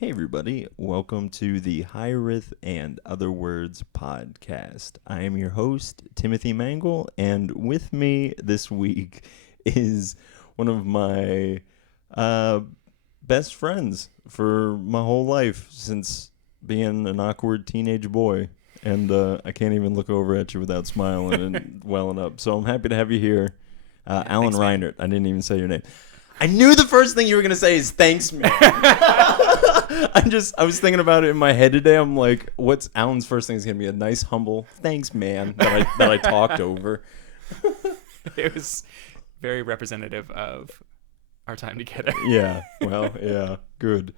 Hey everybody, welcome to the Hiraeth and Other Words podcast. I am your host, Timothy Mangle, and with me this week is one of my best friends for my whole life since being an awkward teenage boy. And I can't even look over at you without smiling and welling up. So I'm happy to have you here. Alan Reinert. I didn't even say your name. I knew the first thing you were going to say is thanks, man. I was thinking about it in my head today. I'm like, what's Alan's first thing is going to be a nice, humble thanks, man, that I talked over. It was very representative of our time together. Yeah. Well, yeah. Good.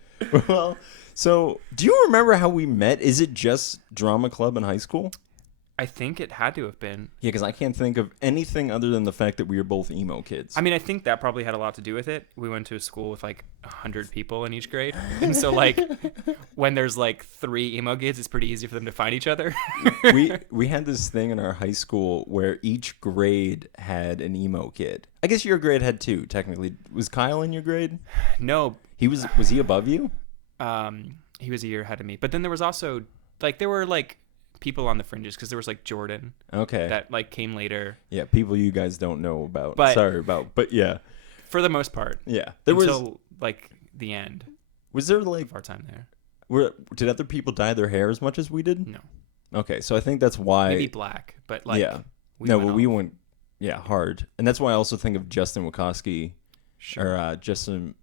Well, so do you remember how we met? Is it just drama club in high school? I think it had to have been. Yeah, because I can't think of anything other than the fact that we were both emo kids. I mean, I think that probably had a lot to do with it. We went to a school with like 100 people in each grade. And so like when there's like 3 emo kids, it's pretty easy for them to find each other. we had this thing in our high school where each grade had an emo kid. I guess your grade had 2, technically. Was Kyle in your grade? No. Was he above you? He was a year ahead of me. But then there was also like there were like people on the fringes because there was like Jordan. Okay. That like came later. Yeah, people you guys don't know about. But yeah. For the most part. Yeah. Until like the end. Was there like of our time there? Did other people dye their hair as much as we did? No. Okay, so I think that's why. Maybe black, but like yeah. We went hard, and that's why I also think of Justin Wachowski, sure. or Justin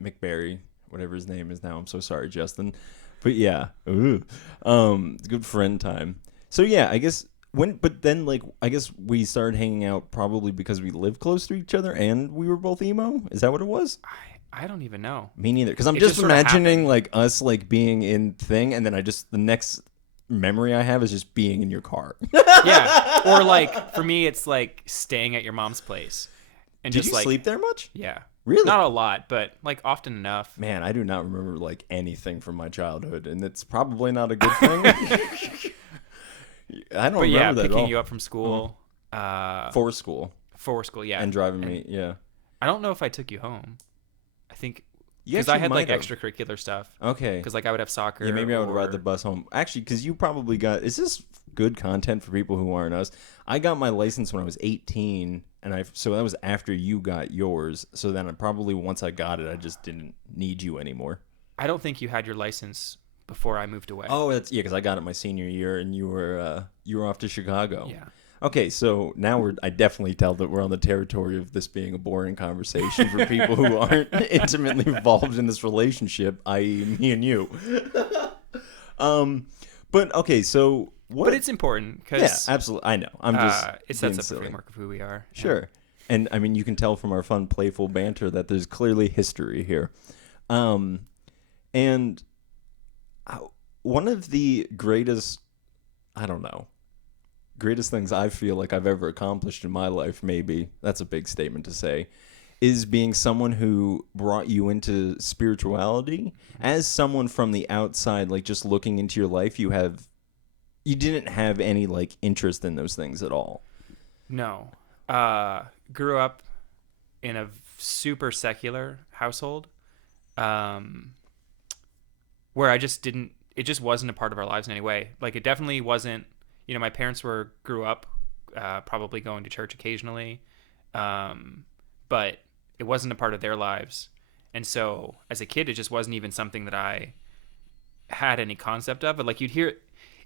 McBarry, whatever his name is now. I'm so sorry, Justin. But yeah, good friend time. So yeah, I guess I guess we started hanging out probably because we lived close to each other and we were both emo. Is that what it was? I don't even know. Me neither. Because I'm just imagining like us like being in thing, and then the next memory I have is just being in your car. Yeah, or like for me, it's like staying at your mom's place. And Did just you like sleep there much? Yeah. Really? Not a lot, but like often enough. Man, I do not remember like anything from my childhood, and it's probably not a good thing. I don't remember that at all. Picking you up from school. For school. For school, yeah. And driving me, yeah. I don't know if I took you home. I think because I had like extracurricular stuff. Okay. Because like I would have soccer. Yeah, maybe I would ride the bus home. Actually, because you probably got. Is this good content for people who aren't us? I got my license when I was 18. So that was after you got yours. So then once I got it, I just didn't need you anymore. I don't think you had your license before I moved away. Oh, because I got it my senior year, and you were off to Chicago. Yeah. Okay, so now I definitely tell that we're on the territory of this being a boring conversation for people who aren't intimately involved in this relationship, i.e. me and you. But okay, so. But it's important because absolutely. I know. I'm just it sets up the framework of who we are. Sure, and I mean you can tell from our fun, playful banter that there's clearly history here, and one of the greatest things I feel like I've ever accomplished in my life. Maybe that's a big statement to say. Is being someone who brought you into spirituality. As someone from the outside, like just looking into your life, you didn't have any like interest in those things at all. No. Grew up in a super secular household where it just wasn't a part of our lives in any way. Like it definitely wasn't, my parents grew up probably going to church occasionally, but it wasn't a part of their lives. And so as a kid, it just wasn't even something that I had any concept of. But like you'd hear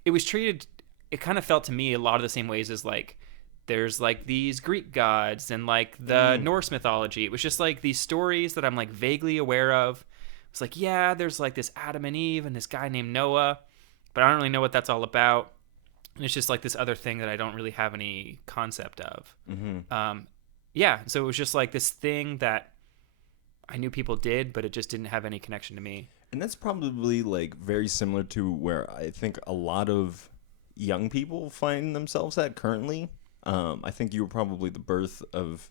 it was treated, it kind of felt to me a lot of the same ways as like there's like these Greek gods and like the Norse mythology. It was just like these stories that I'm like vaguely aware of. It's like, yeah, there's like this Adam and Eve and this guy named Noah, but I don't really know what that's all about. And it's just like this other thing that I don't really have any concept of. Mm-hmm. So it was just like this thing that I knew people did, but it just didn't have any connection to me. And that's probably like very similar to where I think a lot of young people find themselves at currently. I think you were probably the birth of,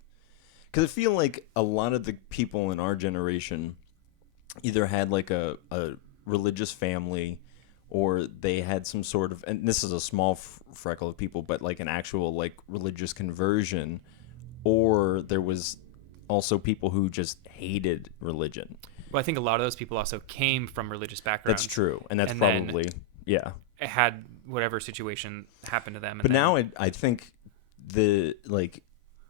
because I feel like a lot of the people in our generation either had like a religious family, or they had some sort of, and this is a small freckle of people, but like an actual like religious conversion, or there was also people who just hated religion. Well, I think a lot of those people also came from religious backgrounds. That's true, and that's and probably had whatever situation happen to them. But now I think the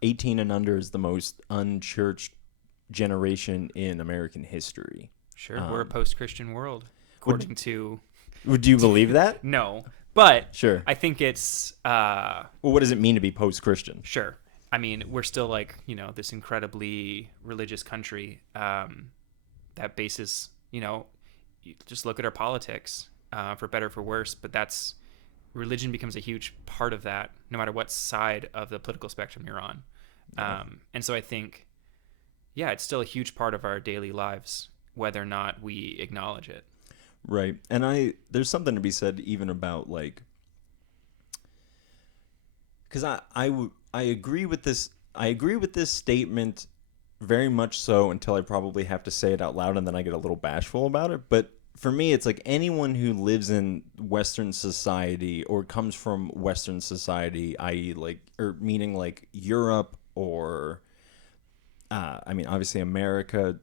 18 and under is the most unchurched generation in American history. Sure, we're a post-Christian world, according to. Would you believe that? No, but sure. I think it's. Well, what does it mean to be post-Christian? Sure. I mean, we're still this incredibly religious country that bases, you just look at our politics, for better or for worse, but religion becomes a huge part of that, no matter what side of the political spectrum you're on. And so I think, it's still a huge part of our daily lives, whether or not we acknowledge it. Right. And there's something to be said even about because I agree with this. I agree with this statement very much so until I probably have to say it out loud, and then I get a little bashful about it. But for me, it's like anyone who lives in Western society or comes from Western society, i.e., meaning Europe or, obviously America,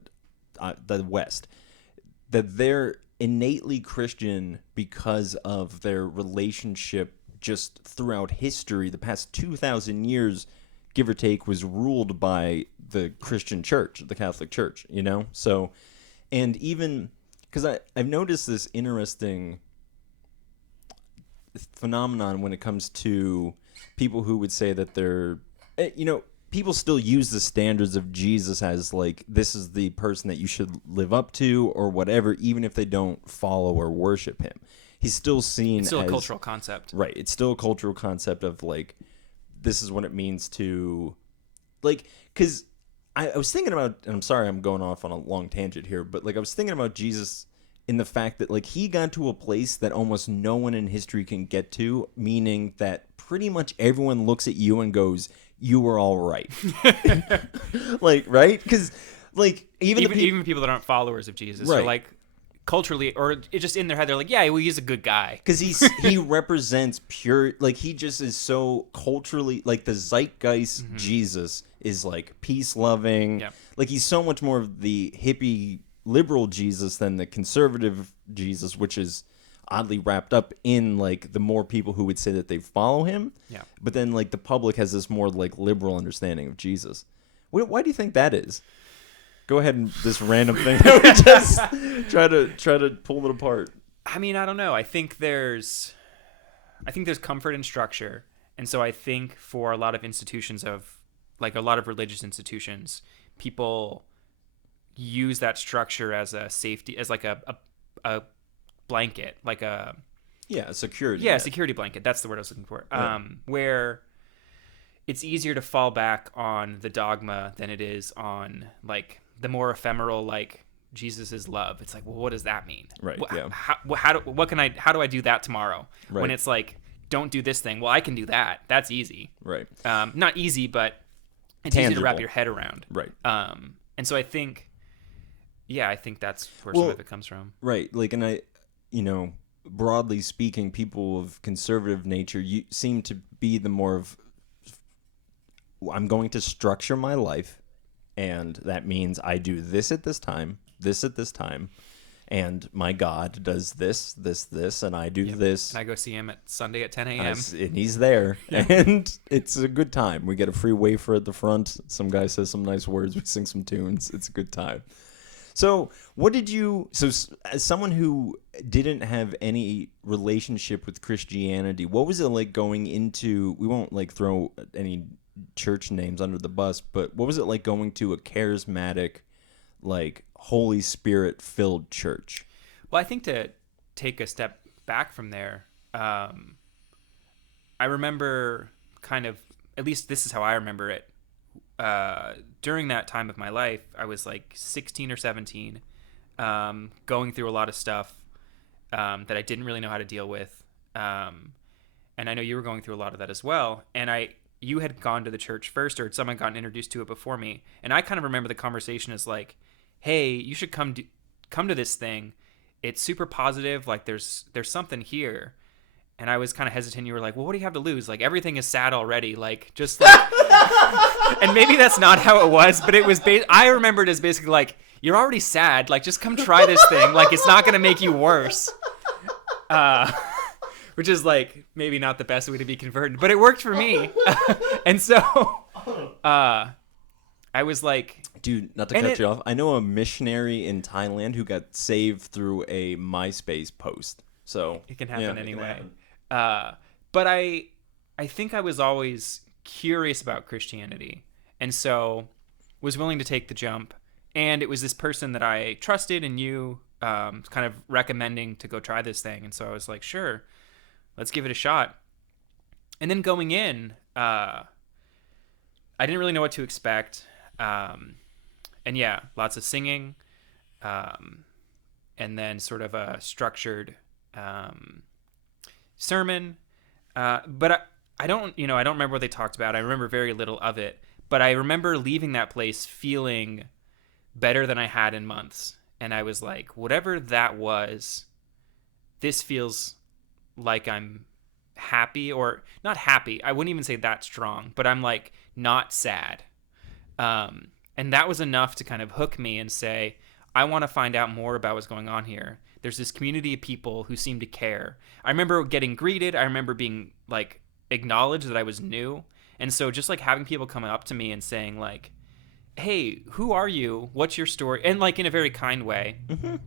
the West, that they're innately Christian because of their relationship just throughout history. The past 2,000 years, give or take, was ruled by the Christian church, the Catholic Church, So, and even, because I've noticed this interesting phenomenon when it comes to people who would say that they're, people still use the standards of Jesus as this is the person that you should live up to or whatever, even if they don't follow or worship him. He's still seen It's still as a cultural concept. Right. It's still a cultural concept of this is what it means to because I was thinking about, and I'm sorry I'm going off on a long tangent here, but I was thinking about Jesus in the fact that he got to a place that almost no one in history can get to, meaning that pretty much everyone looks at you and goes, you were all right. Right? Because even people that aren't followers of Jesus right. are culturally, or it's just in their head, they're he's a good guy because he represents pure, he just is so culturally, the zeitgeist. Jesus is peace loving. He's so much more of the hippie liberal Jesus than the conservative Jesus, which is oddly wrapped up in the more people who would say that they follow him. But then the public has this more liberal understanding of Jesus. Why do you think that is? Go ahead and this random thing that we just try to pull it apart. I mean, I don't know. I think there's comfort in structure, and so I think for a lot of institutions of a lot of religious institutions, people use that structure as a safety, as a blanket, a security. Yeah, security blanket. That's the word I was looking for. Yeah. Where it's easier to fall back on the dogma than it is on the more ephemeral Jesus is love. It's well, what does that mean? Right. How do I do that tomorrow? Right. When it's don't do this thing. Well, I can do that. That's easy. Right. Not easy, but it's tangible. Easy to wrap your head around. Right. And so I think that's where some of it comes from. Right. And I, broadly speaking, people of conservative nature, you seem to be the more of, I'm going to structure my life, and that means I do this at this time, and my God does this, and I do this. And I go see him at Sunday at 10 a.m. And he's there, and it's a good time. We get a free wafer at the front. Some guy says some nice words. We sing some tunes. It's a good time. So as someone who didn't have any relationship with Christianity, what was it like going into, we won't throw any church names under the bus, but what was it like going to a charismatic, Holy Spirit filled church? Well, I think to take a step back from there, I remember at least this is how I remember it. During that time of my life, I was 16 or 17, going through a lot of stuff that I didn't really know how to deal with. And I know you were going through a lot of that as well. And you had gone to the church first, or had someone gotten introduced to it before me. And I kind of remember the conversation as hey, you should come to this thing. It's super positive. There's something here. And I was kind of hesitant. You were well, what do you have to lose? Everything is sad already. And maybe that's not how it was, but it was. I remember it as basically you're already sad. Like, just come try this thing. Like, it's not going to make you worse. Which is, like, maybe not the best way to be converted, but it worked for me. And so I was like... Dude, not to cut you off, I know a missionary in Thailand who got saved through a MySpace post. So it can happen anyway. But I think I was always curious about Christianity, and so was willing to take the jump. And it was this person that I trusted and knew, kind of recommending to go try this thing. And so I was like, sure, let's give it a shot. And then going in, I didn't really know what to expect. And yeah, lots of singing, and then sort of a structured sermon. But I don't remember what they talked about. I remember very little of it. But I remember leaving that place feeling better than I had in months. And I was like, whatever that was, this feels like I'm happy, or not happy. I wouldn't even say that strong, but I'm like not sad. And that was enough to kind of hook me and say, I want to find out more about what's going on here. There's this community of people who seem to care. I remember getting greeted. I remember being like acknowledged that I was new. And so just like having people come up to me and saying like, hey, who are you? What's your story? And like in a very kind way.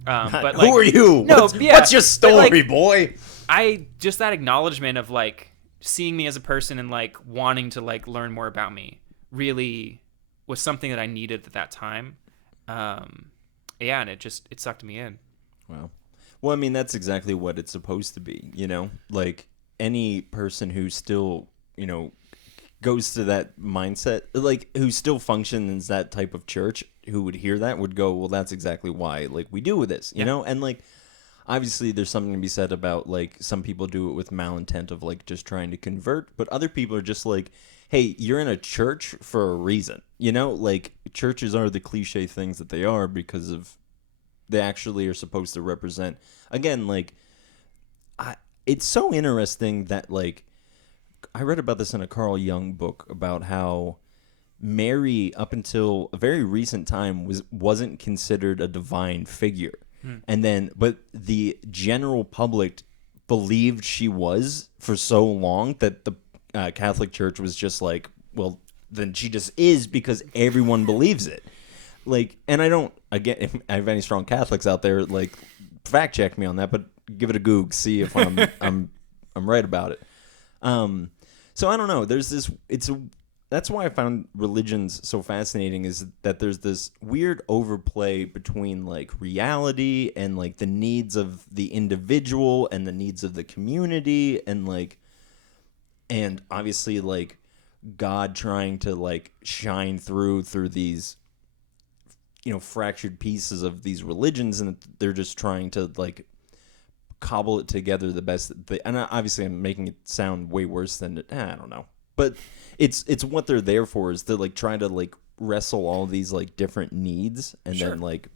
But like, who are you? No, what's your story, boy? I just that acknowledgement of like seeing me as a person and like wanting to like learn more about me really was something that I needed at that time. Yeah, and it sucked me in. Wow. Well, I mean, that's exactly what it's supposed to be, you know? Like, any person who still, you know, goes to that mindset, like, who still functions that type of church, who would hear that would go, well, that's exactly why, like, we do this, you know? And, like, obviously there's something to be said about, like, some people do it with malintent of, like, just trying to convert, but other people are just like, hey, you're in a church for a reason, you know? Like, churches are the cliche things that they are because of they actually are supposed to represent. Again, like, it's so interesting that, like, I read about this in a Carl Jung book about how Mary, up until a very recent time, wasn't considered a divine figure. And then, but the general public believed she was for so long that the Catholic Church was just like, well, then she just is because everyone believes it. Like, and I don't, again, if I have any strong Catholics out there, like, fact check me on that, but give it a goog, see if I'm right about it. So I don't know. There's this. That's why I found religions so fascinating, is that there's this weird overplay between like reality and like the needs of the individual and the needs of the community, and obviously like God trying to like shine through these, you know, fractured pieces of these religions, and they're just trying to like cobble it together the best. And obviously I'm making it sound way worse than it. I don't know, but it's what they're there for, is to like try to like wrestle all these like different needs and then like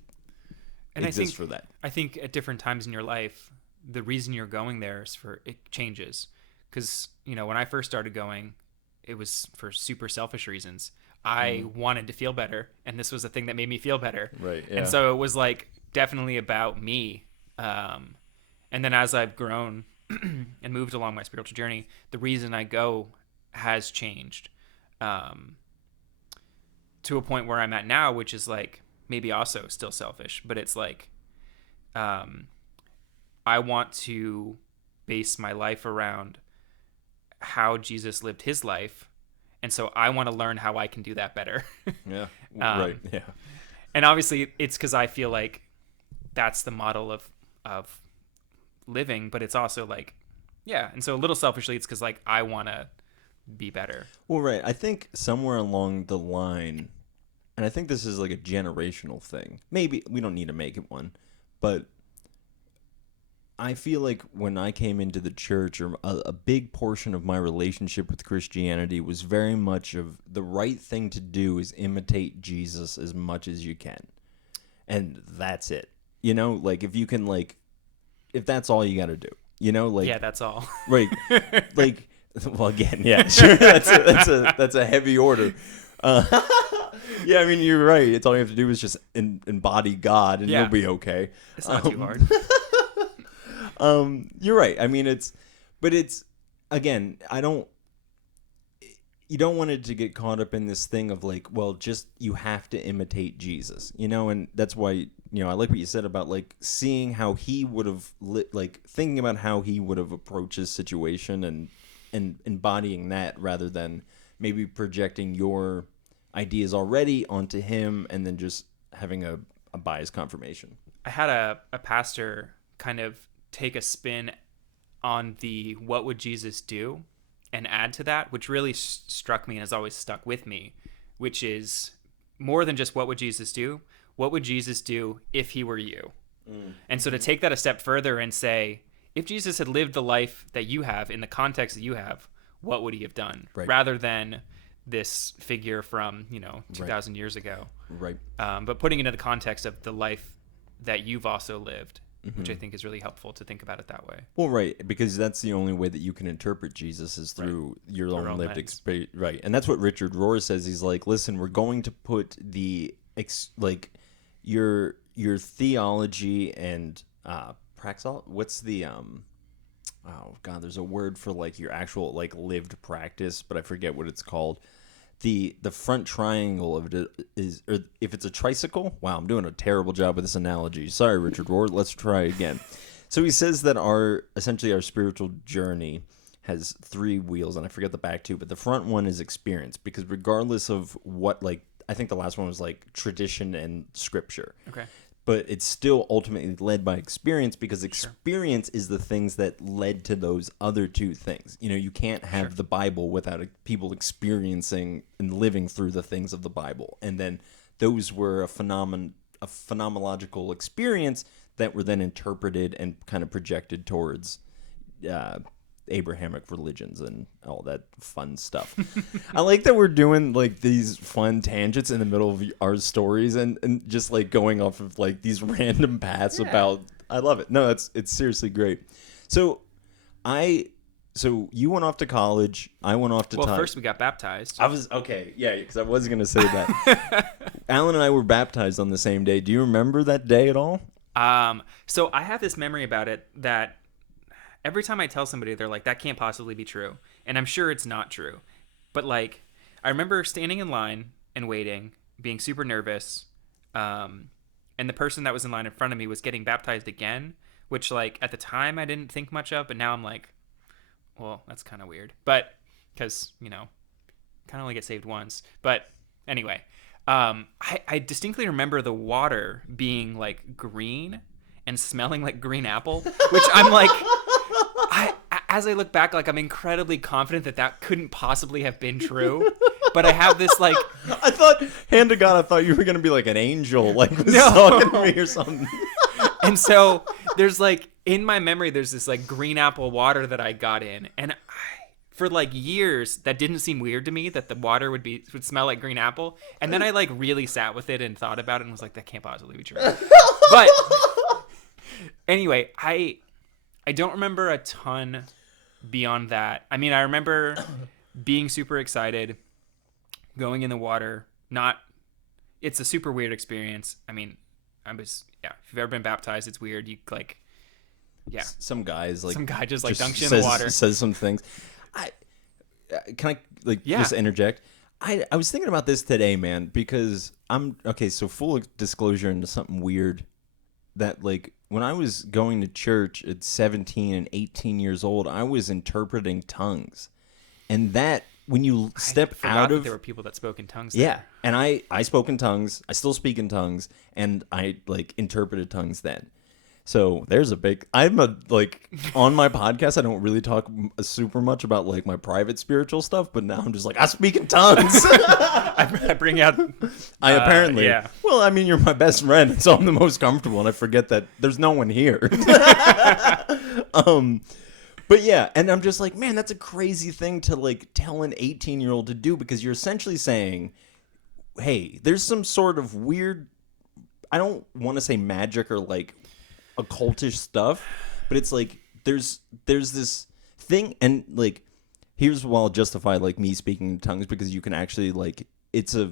and exist for that. I think at different times in your life, the reason you're going there is for it changes. Because, you know, when I first started going, it was for super selfish reasons. I wanted to feel better, and this was the thing that made me feel better. Right. Yeah. And so it was like definitely about me. And then as I've grown and moved along my spiritual journey, the reason I go has changed, to a point where I'm at now, which is like maybe also still selfish, but it's like, I want to base my life around how Jesus lived his life. And so I want to learn how I can do that better. Yeah. Right. Yeah. And obviously it's because I feel like that's the model of living, but it's also like, yeah. And so a little selfishly, it's because like, I want to be better. Well, right. I think somewhere along the line, and I think this is like a generational thing. Maybe we don't need to make it one, but I feel like when I came into the church, or a big portion of my relationship with Christianity was very much of the right thing to do is imitate Jesus as much as you can. And that's it. You know, like if you can like, if that's all you got to do, you know, like, yeah, that's all. Right. Like, well, again, yeah, sure. That's a heavy order. Uh, yeah, I mean, you're right. It's all you have to do is just embody God, and Yeah. you'll be okay. It's not too hard. You're right. I mean, but it's again, you don't want it to get caught up in this thing of like, well, just you have to imitate Jesus, and that's why, I like what you said about like seeing how he would have like thinking about how he would have approached his situation and embodying that rather than maybe projecting your ideas already onto him and then just having a biased confirmation. I had a pastor kind of take a spin on the what would Jesus do and add to that, which really struck me and has always stuck with me, which is more than just what would Jesus do? What would Jesus do if he were you? And so to take that a step further and say, if Jesus had lived the life that you have in the context that you have, what would he have done? Right. Rather than this figure from, 2,000 years ago. Right. But putting it into the context of the life that you've also lived, which I think is really helpful to think about it that way. Well, right, because that's the only way that you can interpret Jesus is through your own lived experience. Right, and that's what Richard Rohr says. He's like, listen, we're going to put your theology and praxol. What's the oh god, there's a word for like your actual like lived practice, but I forget what it's called. The front triangle of it is, or if it's a tricycle. Wow, I'm doing a terrible job with this analogy. Sorry, Richard Rohr. Let's try again. So he says that our spiritual journey has three wheels, and I forget the back two, but the front one is experience, because regardless of what, like, I think the last one was like tradition and scripture. Okay. But it's still ultimately led by experience, because experience is the things that led to those other two things. You can't have the Bible without people experiencing and living through the things of the Bible. And then those were a phenomenological experience that were then interpreted and kind of projected towards Abrahamic religions and all that fun stuff. I like that we're doing like these fun tangents in the middle of our stories and just like going off of like these random paths about. I love it. No, it's seriously great. So you went off to college. I went off to. Well, first we got baptized. Because I was gonna say that. Alan and I were baptized on the same day. Do you remember that day at all? So I have this memory about it that every time I tell somebody, they're like, that can't possibly be true. And I'm sure it's not true. But like, I remember standing in line and waiting, being super nervous. And the person that was in line in front of me was getting baptized again, which like at the time I didn't think much of. But now I'm like, well, that's kind of weird. But because, kind of only get saved once. But anyway, I distinctly remember the water being like green and smelling like green apple, which I'm like, as I look back, like I'm incredibly confident that couldn't possibly have been true. But I have this like, I thought, hand to God, I thought you were gonna be like an angel, like was talking to me or something. And so there's like in my memory, there's this like green apple water that I got in, and for like years that didn't seem weird to me that the water would smell like green apple. And then I like really sat with it and thought about it and was like, that can't possibly be true. But anyway, I don't remember a ton beyond that. I mean, I remember being super excited, going in the water. It's a super weird experience. I mean, if you've ever been baptized, it's weird. You like, some guy just dunks you in the water, says some things. Just interject. I was thinking about this today, man, because so full disclosure into something weird that like when I was going to church at 17 and 18 years old, I was interpreting tongues. And that when you step out of, there were people that spoke in tongues. Yeah. And I spoke in tongues. I still speak in tongues, and I like interpreted tongues then. So there's on my podcast, I don't really talk super much about like my private spiritual stuff, but now I'm just like, I speak in tongues. I bring out. Apparently. Yeah. Well, I mean, you're my best friend, so I'm the most comfortable, and I forget that there's no one here. But yeah, and I'm just like, man, that's a crazy thing to like tell an 18-year-old to do, because you're essentially saying, hey, there's some sort of weird, I don't want to say magic or like occultish stuff, but it's like there's this thing, and like here's why I'll justify like me speaking in tongues, because you can actually like it's a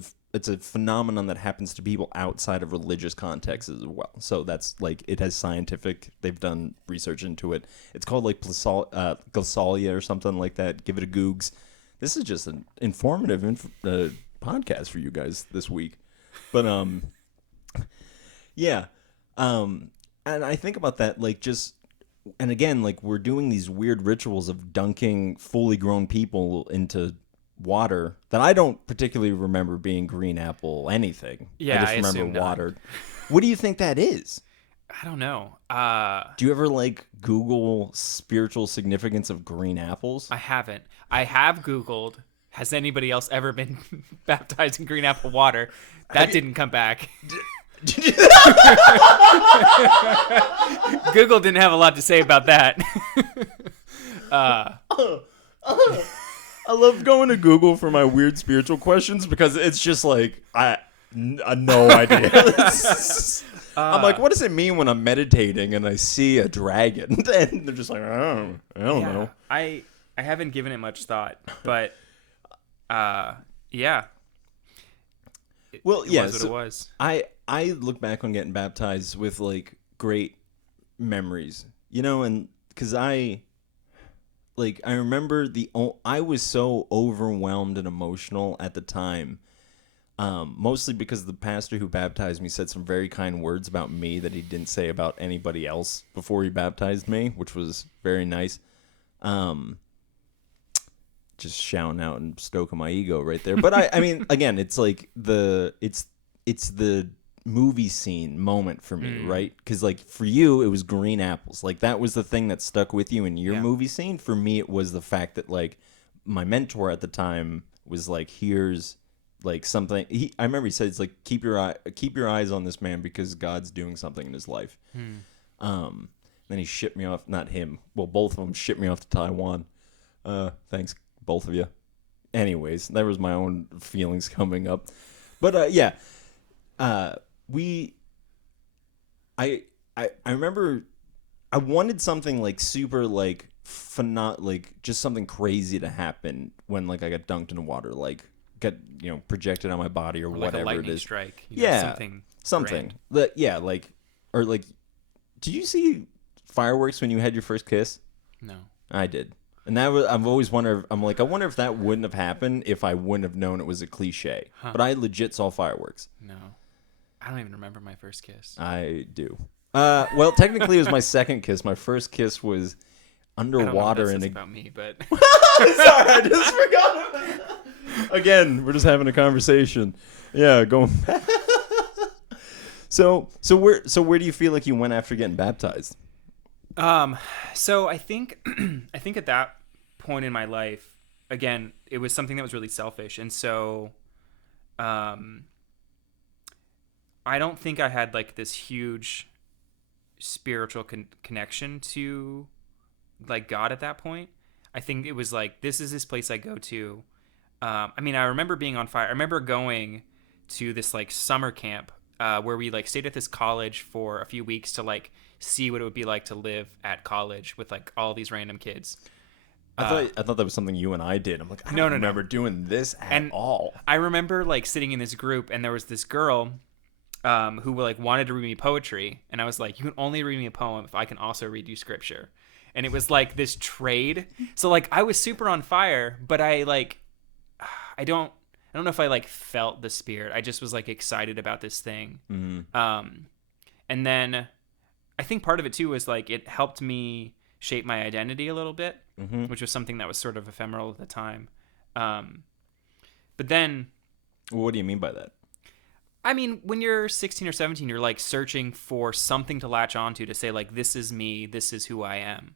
phenomenon that happens to people outside of religious contexts as well. So that's like it has scientific. They've done research into it. It's called like glossalia or something like that. Give it a googs. This is just an informative podcast for you guys this week. But yeah. And I think about that like just. And again, like we're doing these weird rituals of dunking fully grown people into water that I don't particularly remember being green apple anything. Yeah, I just remember not. water. What do you think that is? I don't know. Do you ever like Google spiritual significance of green apples? I haven't. I have Googled, has anybody else ever been baptized in green apple water? That didn't come back. Google didn't have a lot to say about that. I love going to Google for my weird spiritual questions because it's just like no idea. I'm like, what does it mean when I'm meditating and I see a dragon? And they're just like, I don't know. I haven't given it much thought, but yeah. It was what it was. I look back on getting baptized with like great memories, and because I remember I was so overwhelmed and emotional at the time, mostly because the pastor who baptized me said some very kind words about me that he didn't say about anybody else before he baptized me, which was very nice. Just shouting out and stoking my ego right there. But I mean, again, it's like it's the movie scene moment for me, right? Because like for you, it was green apples. Like that was the thing that stuck with you in your movie scene. For me, it was the fact that like my mentor at the time was like, here's like something. I remember he said, it's like keep your eyes on this man because God's doing something in his life. Then he shipped me off. Not him. Well, both of them shipped me off to Taiwan. Thanks, both of you. Anyways, that was my own feelings coming up. But yeah. I remember I wanted something like super like like just something crazy to happen when like I got dunked in water, like got projected on my body or whatever like a lightning it is. strike. Something. Yeah, like or like. Did you see fireworks when you had your first kiss? No, I did. And I've always wondered. I wonder if that wouldn't have happened if I wouldn't have known it was a cliche. Huh. But I legit saw fireworks. No. I don't even remember my first kiss. I do. Well, technically, it was my second kiss. My first kiss was underwater. I don't know if about me, but sorry, I just forgot about that. Again, we're just having a conversation. Yeah, going back. So where do you feel like you went after getting baptized? So I think at that point in my life, again, it was something that was really selfish, and so, I don't think I had like this huge spiritual connection to like God at that point. I think it was like, this is this place I go to. I mean, I remember being on fire. I remember going to this like summer camp where we like stayed at this college for a few weeks to like see what it would be like to live at college with like all these random kids. I thought that was something you and I did. I'm like, I don't remember doing this at all. I remember like sitting in this group and there was this girl who like wanted to read me poetry, and I was like, you can only read me a poem if I can also read you scripture. And it was like this trade. So like I was super on fire, but I don't know if I like felt the spirit. I just was like excited about this thing. Mm-hmm. And then I think part of it too was like it helped me shape my identity a little bit, which was something that was sort of ephemeral at the time. But then, what do you mean by that? I mean, when you're 16 or 17, you're like searching for something to latch onto to say like, this is me, this is who I am.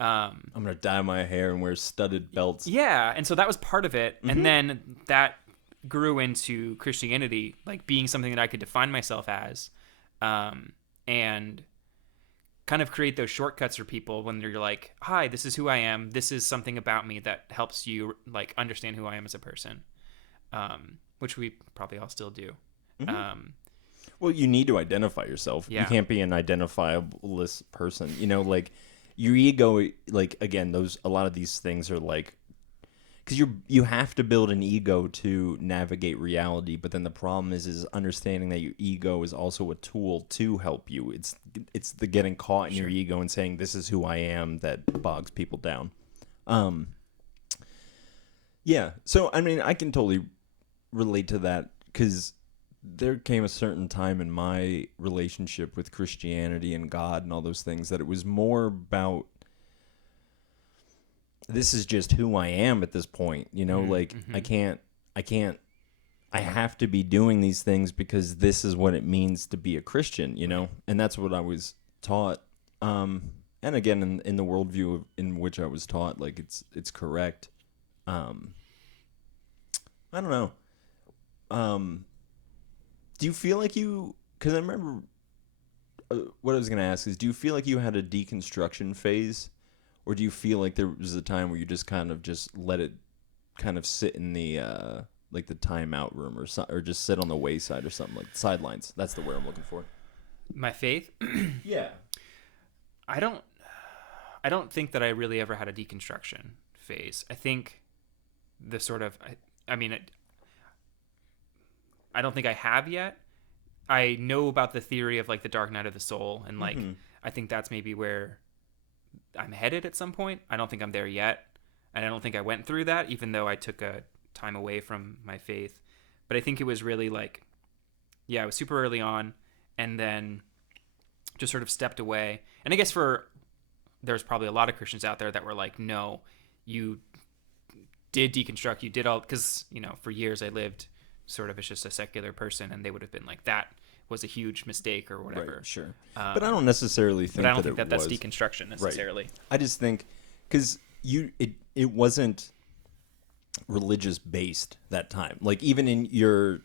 I'm gonna dye my hair and wear studded belts. Yeah, and so that was part of it, and then that grew into Christianity, like being something that I could define myself as, and kind of create those shortcuts for people when you're like, hi, this is who I am, this is something about me that helps you like understand who I am as a person, which we probably all still do. Well, you need to identify yourself. Yeah. You can't be an identifiable-less person. Like your ego, like again, a lot of these things are like, because you have to build an ego to navigate reality, but then the problem is understanding that your ego is also a tool to help you. It's the getting caught in your ego and saying this is who I am that bogs people down. Yeah, so I mean I can totally relate to that because there came a certain time in my relationship with Christianity and God and all those things that it was more about this is just who I am at this point, you know, like I have to be doing these things because this is what it means to be a Christian, you know, and that's what I was taught. And again, in the worldview in which I was taught, like it's correct. I don't know. Do you feel like because I remember what I was going to ask is, do you feel like you had a deconstruction phase? Or do you feel like there was a time where you just kind of just let it kind of sit in the like the timeout room or just sit on the wayside or something, like the sidelines? That's the word I'm looking for. My faith? Yeah. I don't think that I really ever had a deconstruction phase. I think the sort of I don't think I have yet. I know about the theory of like the dark night of the soul, and like I think that's maybe where I'm headed at some point. I don't think I'm there yet, and I don't think I went through that, even though I took a time away from my faith. But I think it was really like, it was super early on, and then just sort of stepped away. And I guess there's probably a lot of Christians out there that were like, no, you did deconstruct, you did all, because, you know, for years I lived sort of as just a secular person, and they would have been like, that was a huge mistake or whatever. Right, sure. But I don't necessarily think that it was. That's deconstruction necessarily. Right. I just think because it wasn't religious based that time. Like even in your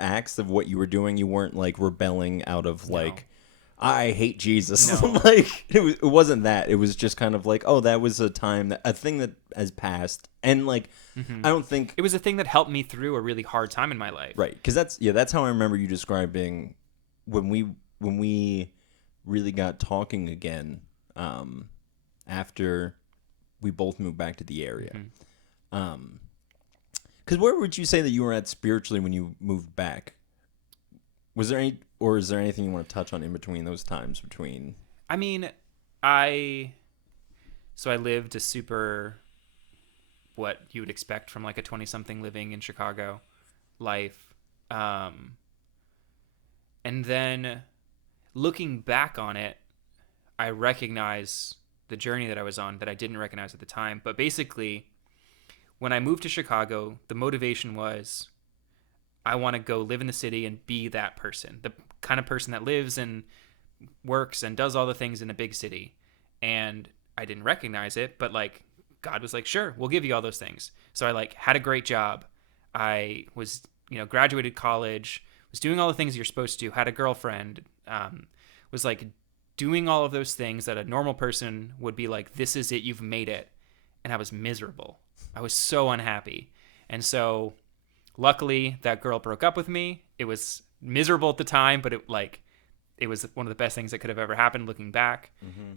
acts of what you were doing, you weren't like rebelling out of like I hate Jesus. No. Like it wasn't that. It was just kind of like, oh, that was a thing that has passed, and like I don't think it was a thing that helped me through a really hard time in my life. Right, because that's how I remember you describing when we really got talking again after we both moved back to the area. Because where would you say that you were at spiritually when you moved back? Was there any, or is there anything you want to touch on in between those times between? I mean, I lived a super, what you would expect from like a 20-something living in Chicago life. And then looking back on it, I recognize the journey that I was on that I didn't recognize at the time. But basically, when I moved to Chicago, the motivation was I want to go live in the city and be that person, the kind of person that lives and works and does all the things in a big city. And I didn't recognize it, but like God was like, sure, we'll give you all those things. So I like had a great job. I was, graduated college, was doing all the things you're supposed to, had a girlfriend, was like doing all of those things that a normal person would be like, this is it, you've made it. And I was miserable. I was so unhappy. And so luckily that girl broke up with me. It was miserable at the time, but it was one of the best things that could have ever happened looking back.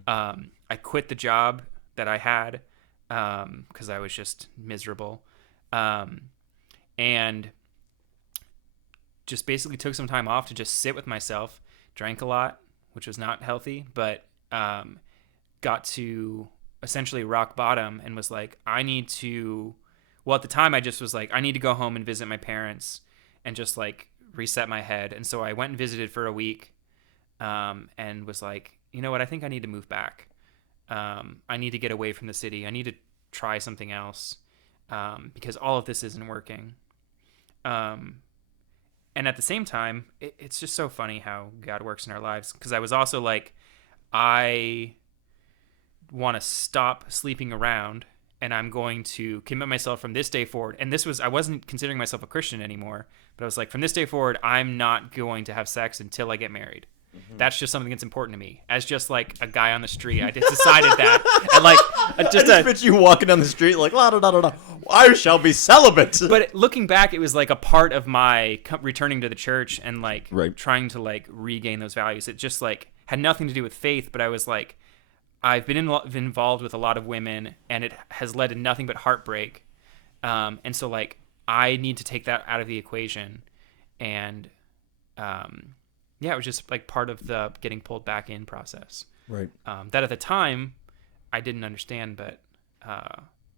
I quit the job that I had because I was just miserable. And just basically took some time off to just sit with myself, drank a lot, which was not healthy, but got to essentially rock bottom and was like, at the time I just was like, I need to go home and visit my parents and just like reset my head. And so I went and visited for a week and was like, you know what, I think I need to move back. I need to get away from the city. I need to try something else because all of this isn't working. And at the same time, it's just so funny how God works in our lives. Because I was also like, I want to stop sleeping around, and I'm going to commit myself from this day forward. And I wasn't considering myself a Christian anymore, but I was like, from this day forward, I'm not going to have sex until I get married. That's just something that's important to me. As just like a guy on the street, I just decided that, and like I just picture you walking down the street like, la da da da da, I shall be celibate. But looking back, it was like a part of my returning to the church and like trying to like regain those values. It just like had nothing to do with faith, but I was like, I've been involved with a lot of women, and it has led to nothing but heartbreak. And so like I need to take that out of the equation, and yeah, it was just like part of the getting pulled back in process. Right. That at the time I didn't understand, but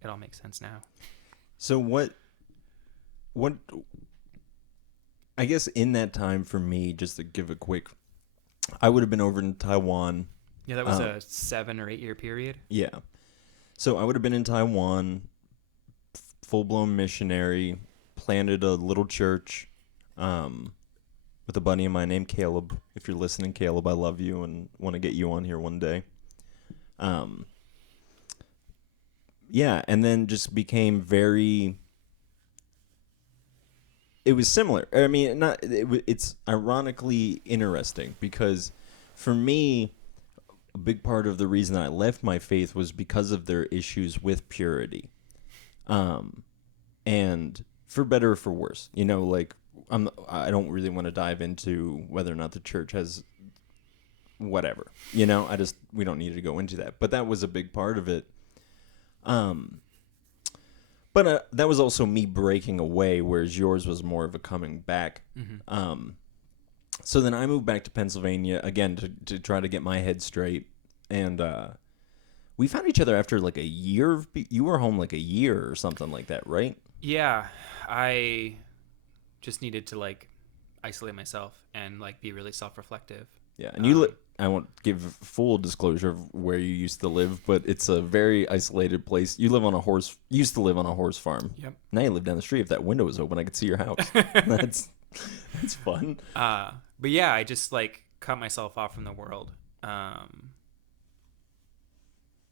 it all makes sense now. So what I guess in that time for me, just to give a quick, I would have been over in Taiwan. Yeah, that was a 7 or 8 year period. Yeah. So I would have been in Taiwan, full blown missionary, planted a little church, with a buddy of mine named Caleb. If you're listening, Caleb, I love you and want to get you on here one day. Yeah, and then just became very. It was similar. I mean, it's ironically interesting because, for me, a big part of the reason I left my faith was because of their issues with purity, and for better or for worse. Like I don't really want to dive into whether or not the church has whatever. We don't need to go into that. But that was a big part of it. But that was also me breaking away, whereas yours was more of a coming back. Mm-hmm. So then I moved back to Pennsylvania again to try to get my head straight, and we found each other after like a year. You were home like a year or something like that, right? Yeah, I just needed to like isolate myself and like be really self-reflective. Yeah, and I won't give full disclosure of where you used to live, but it's a very isolated place. You used to live on a horse farm. Yep. Now you live down the street. If that window was open, I could see your house. That's fun. But yeah, I just like cut myself off from the world.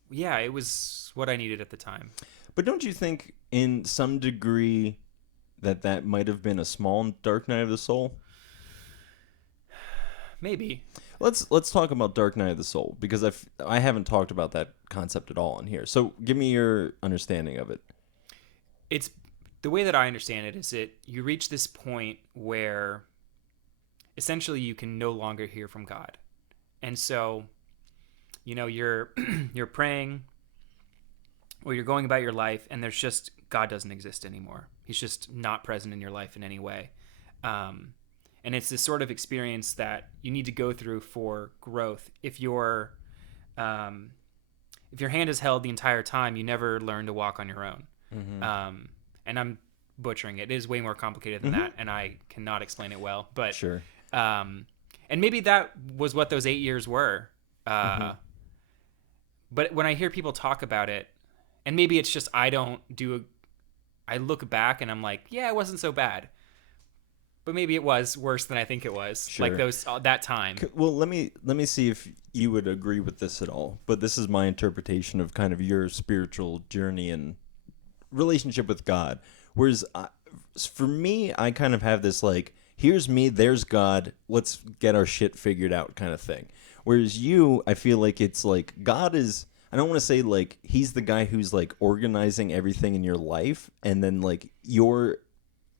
Yeah, it was what I needed at the time. But don't you think, in some degree, that might have been a small dark night of the soul? Maybe. Let's talk about Dark Night of the Soul, because I haven't talked about that concept at all in here. So give me your understanding of it. It's the way that I understand it is you reach this point where essentially you can no longer hear from God. And so, you're you're praying or you're going about your life, and there's just God doesn't exist anymore. He's just not present in your life in any way. And it's this sort of experience that you need to go through for growth. If your hand is held the entire time, you never learn to walk on your own. Mm-hmm. And I'm butchering it. It is way more complicated than that, and I cannot explain it well. But sure. And maybe that was what those 8 years were. But when I hear people talk about it, and maybe it's just I look back and I'm like, yeah, it wasn't so bad. But maybe it was worse than I think it was. Sure. Like that time. Well, let me see if you would agree with this at all. But this is my interpretation of kind of your spiritual journey and relationship with God. Whereas for me, I kind of have this like, here's me, there's God, let's get our shit figured out kind of thing. Whereas you, I feel like it's like God is, I don't want to say like he's the guy who's like organizing everything in your life, and then like you're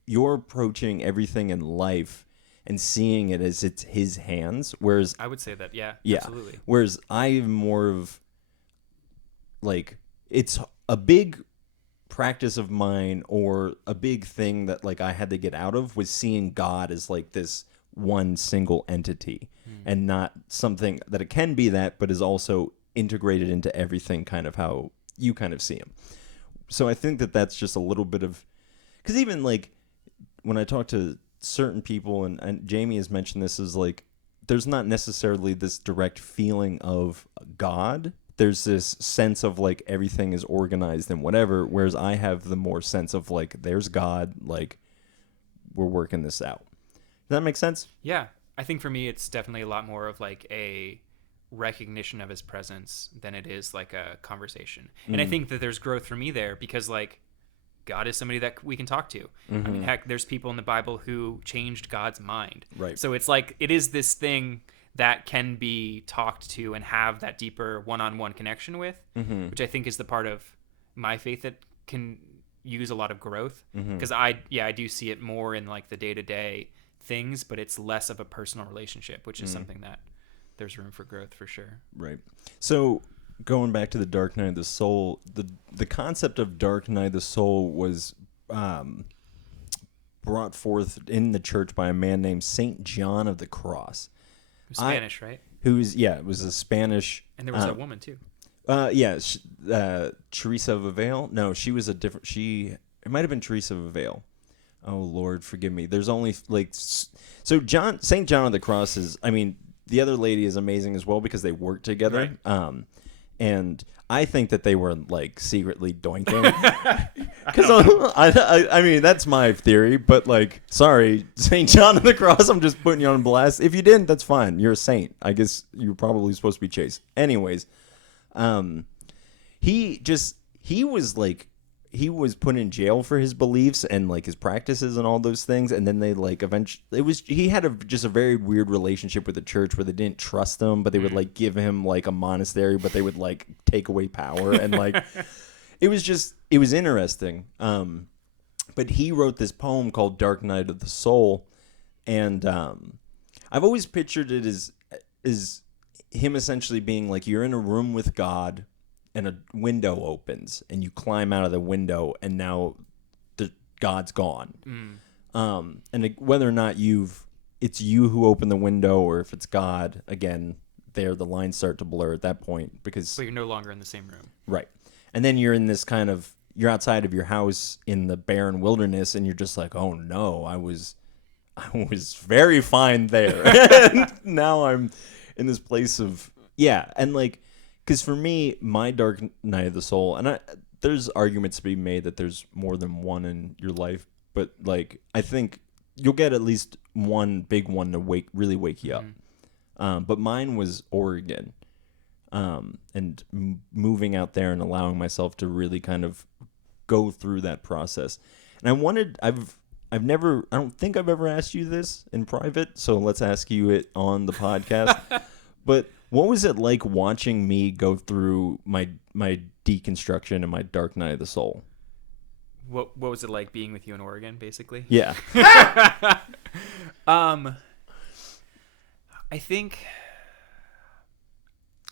approaching everything in life and seeing it as it's his hands, whereas I would say that, yeah, absolutely. Whereas I'm more of like, it's a big practice of mine, or a big thing that like I had to get out of, was seeing God as like this one single entity, and not something that it can be that, but is also integrated into everything, kind of how you kind of see him. So I think that that's just a little bit of, because even like when I talk to certain people, and Jamie has mentioned this, is like there's not necessarily this direct feeling of God. There's this sense of like everything is organized and whatever, whereas I have the more sense of like there's God, like we're working this out. Does that make sense? Yeah. I think for me it's definitely a lot more of like a recognition of his presence than it is like a conversation. And I think that there's growth for me there, because like God is somebody that we can talk to. I mean, heck, there's people in the Bible who changed God's mind. Right. So it's like, it is this thing that can be talked to and have that deeper one-on-one connection with, which I think is the part of my faith that can use a lot of growth. Because I do see it more in like the day-to-day things, but it's less of a personal relationship, which is something that there's room for growth for sure. Right. So going back to the Dark Night of the Soul, the concept of Dark Night of the Soul was brought forth in the church by a man named Saint John of the Cross. Spanish, right? It was a Spanish. And there was a woman too. Teresa of Avila. No, she was a different. It might have been Teresa of Avila. Oh Lord, forgive me. There's only Saint John of the Cross is. I mean, the other lady is amazing as well because they work together. Right. And I think that they were like secretly doinking. Because I mean that's my theory. But like, sorry, Saint John of the Cross. I'm just putting you on blast. If you didn't, that's fine. You're a saint. I guess you're probably supposed to be chaste. Anyways, he was put in jail for his beliefs and like his practices and all those things, and then they like eventually he had just a very weird relationship with the church where they didn't trust him, but they would like give him like a monastery, but they would like take away power and like it was interesting. But he wrote this poem called Dark Night of the Soul, and I've always pictured it as him essentially being like you're in a room with God and a window opens and you climb out of the window and now God's gone. And whether or not it's you who open the window or if it's God, again, the lines start to blur at that point because... But you're no longer in the same room. Right. And then you're in this you're outside of your house in the barren wilderness and you're just like, oh no, I was very fine there. And now I'm in this place of... Yeah. And like... Because for me, my Dark Night of the Soul, and there's arguments to be made that there's more than one in your life, but like I think you'll get at least one big one to really wake you up. But mine was Oregon, and moving out there and allowing myself to really kind of go through that process. And I don't think I've ever asked you this in private, so let's ask you it on the podcast. But what was it like watching me go through my deconstruction and my Dark Night of the Soul? What was it like being with you in Oregon, basically? Yeah. I think.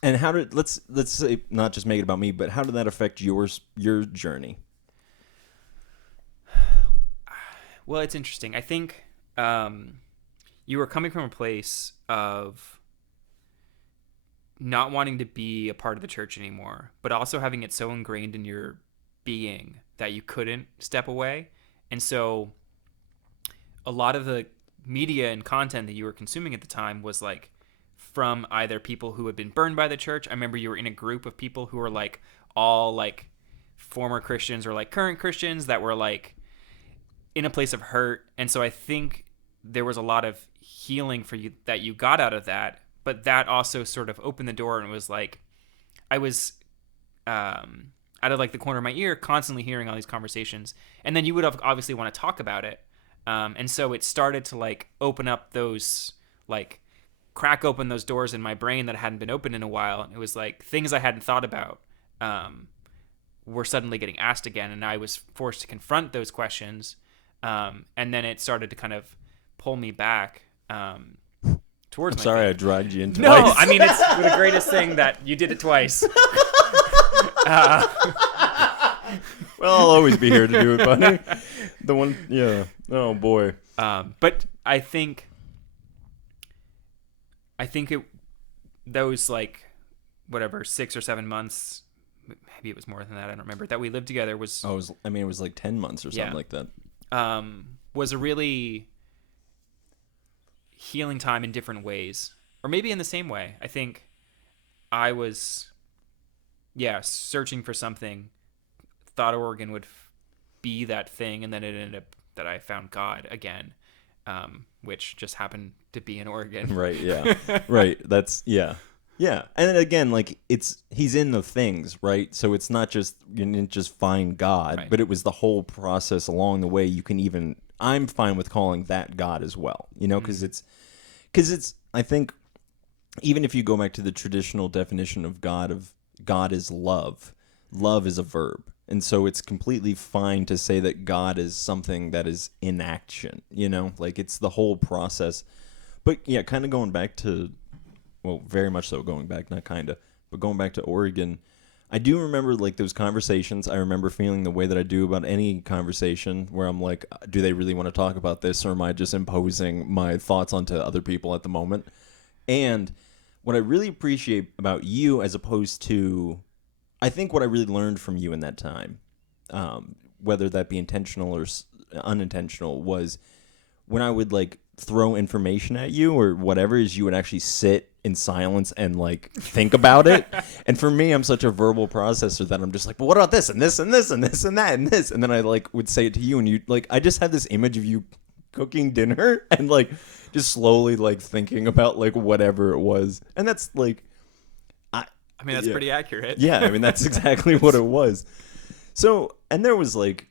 And how did let's say not just make it about me, but how did that affect your journey? Well, it's interesting. I think you were coming from a place of not wanting to be a part of the church anymore, but also having it so ingrained in your being that you couldn't step away. And so a lot of the media and content that you were consuming at the time was like from either people who had been burned by the church. I remember you were in a group of people who were like all like former Christians or like current Christians that were like in a place of hurt. And so I think there was a lot of healing for you that you got out of that. But that also sort of opened the door and it was like, I was out of like the corner of my ear constantly hearing all these conversations. And then you would have obviously want to talk about it. And so it started to like open up those, like crack open those doors in my brain that hadn't been opened in a while. It was like things I hadn't thought about were suddenly getting asked again. And I was forced to confront those questions. And then it started to kind of pull me back. I'm sorry I dragged you into No, I mean, it's the greatest thing that you did it twice. Well, I'll always be here to do it, buddy. The one, yeah. Oh, boy. But I think those, like, whatever, 6 or 7 months, maybe it was more than that, I don't remember, that we lived together was... it was like 10 months or something like that. Was a really... healing time in different ways, or maybe in the same way. I think I was searching for something, thought Oregon would be that thing, and then it ended up that I found God again, which just happened to be in Oregon. Right. Yeah. Right. That's and then again, like he's in the things, right? So it's not just you didn't just find God, right. But it was the whole process along the way. You can even I'm fine with calling that God as well, because it's I think even if you go back to the traditional definition of God is love is a verb. And so it's completely fine to say that God is something that is in action, like it's the whole process. But yeah, kind of going back to, well, very much so going back, not kind of, But going back to Oregon, I do remember like those conversations. I remember feeling the way that I do about any conversation where I'm like, do they really want to talk about this, or am I just imposing my thoughts onto other people at the moment? And what I really appreciate about you, as opposed to, I think what I really learned from you in that time, whether that be intentional or unintentional, was when I would like throw information at you or whatever, is you would actually sit in silence and like think about it. And for me, I'm such a verbal processor that I'm just like, but what about this and this and this and this and that and this? And then I like would say it to you, and you like, I just had this image of you cooking dinner and like just slowly like thinking about like whatever it was. And that's like, I mean, that's pretty accurate. Yeah, I mean, that's exactly what it was. So, and there was like,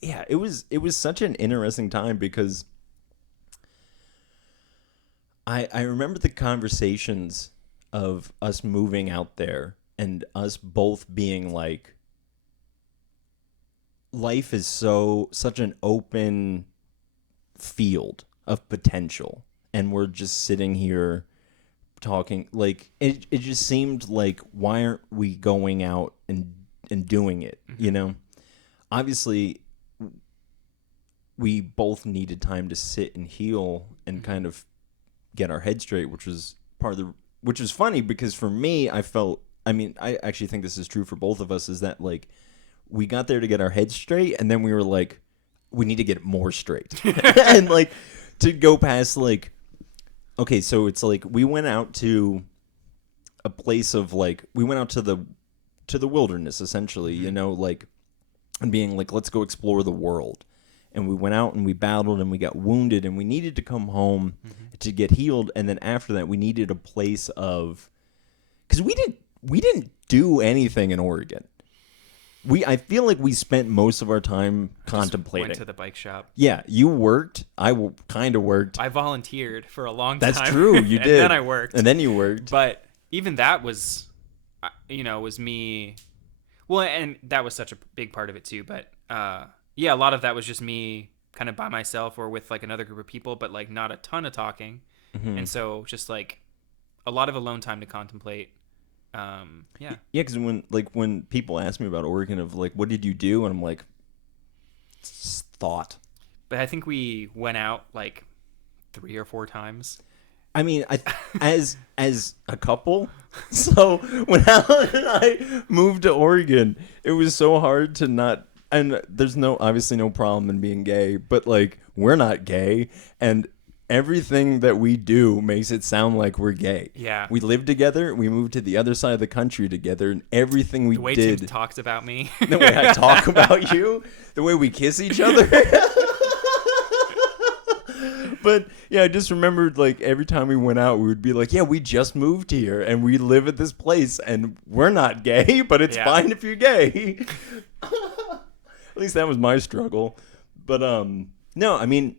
yeah, it was such an interesting time because I remember the conversations of us moving out there and us both being like, life is such an open field of potential, and we're just sitting here talking like it just seemed like, why aren't we going out and doing it? You know, obviously we both needed time to sit and heal and kind of get our head straight, which was which was funny because for me, I felt, I mean, I actually think this is true for both of us, is that like we got there to get our head straight, and then we were like, we need to get it more straight. And like to go past like, okay, so it's like we went out to a place of like, we went out to the wilderness essentially, you know, like, and being like, let's go explore the world. And we went out and we battled and we got wounded and we needed to come home to get healed. And then after that, we needed a place of, because we didn't do anything in Oregon. I feel like we spent most of our time contemplating. Went to the bike shop. Yeah, you worked. I kind of worked. I volunteered for a long time. That's true. You did. And then I worked. And then you worked. But even that was, was me. Well, and that was such a big part of it too. But yeah, a lot of that was just me kind of by myself or with like another group of people, but like not a ton of talking. And so just like a lot of alone time to contemplate. Yeah, because when people ask me about Oregon, of like, what did you do, and I'm like, thought. But I think we went out like 3 or 4 times. I mean, as a couple. So when Alan and I moved to Oregon, it was so hard to not. And there's obviously no problem in being gay, but like, we're not gay, and everything that we do makes it sound like we're gay. Yeah. We live together. We moved to the other side of the country together, and everything we did. The way Tim talks about me. The way I talk about you. The way we kiss each other. But yeah, I just remembered like every time we went out, we would be like, yeah, we just moved here and we live at this place and we're not gay, but it's fine if you're gay. At least that was my struggle. But no, I mean,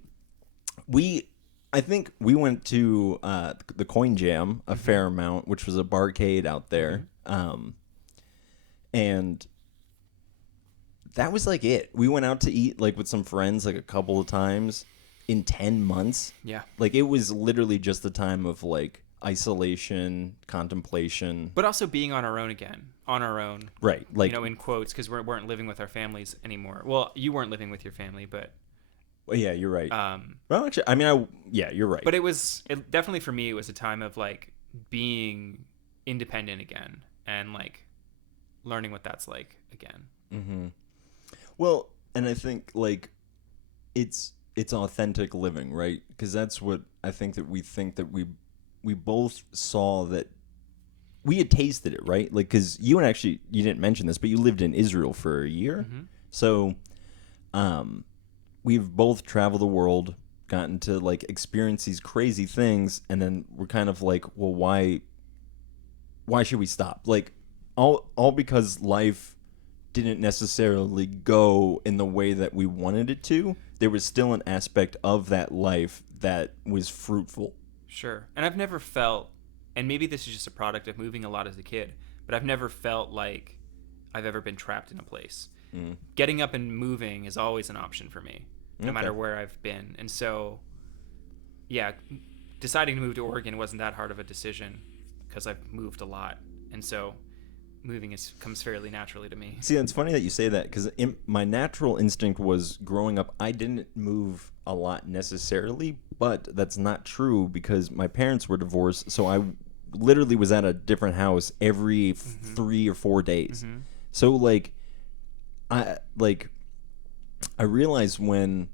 I think we went to the Coin Jam a fair amount, which was a barcade out there. And that was like it. We went out to eat like with some friends like a couple of times in 10 months. Yeah. Like it was literally just the time of like isolation, contemplation. But also being on our own again. On our own. Right. Like, in quotes, because we weren't living with our families anymore. Well, you weren't living with your family, but... Well, yeah, you're right. Well, actually, I mean, you're right. But definitely for me, it was a time of like being independent again and like learning what that's like again. Mm-hmm. Well, and I think like it's authentic living, right? Because that's what I think that we both saw, that we had tasted it, right? Like, because you didn't mention this, but you lived in Israel for a year. So, we've both traveled the world, gotten to like experience these crazy things, and then we're kind of like, well, why should we stop? Like, all because life didn't necessarily go in the way that we wanted it to. There was still an aspect of that life that was fruitful. Sure. And I've never felt, and maybe this is just a product of moving a lot as a kid, but I've never felt like I've ever been trapped in a place. Getting up and moving is always an option for me, no matter where I've been. And so, yeah, deciding to move to Oregon wasn't that hard of a decision. because I've moved a lot, and so moving comes fairly naturally to me. See, it's funny that you say that because my natural instinct was growing up, I didn't move a lot necessarily, but that's not true because my parents were divorced. So I literally was at a different house every 3 or 4 days. So I like I realized when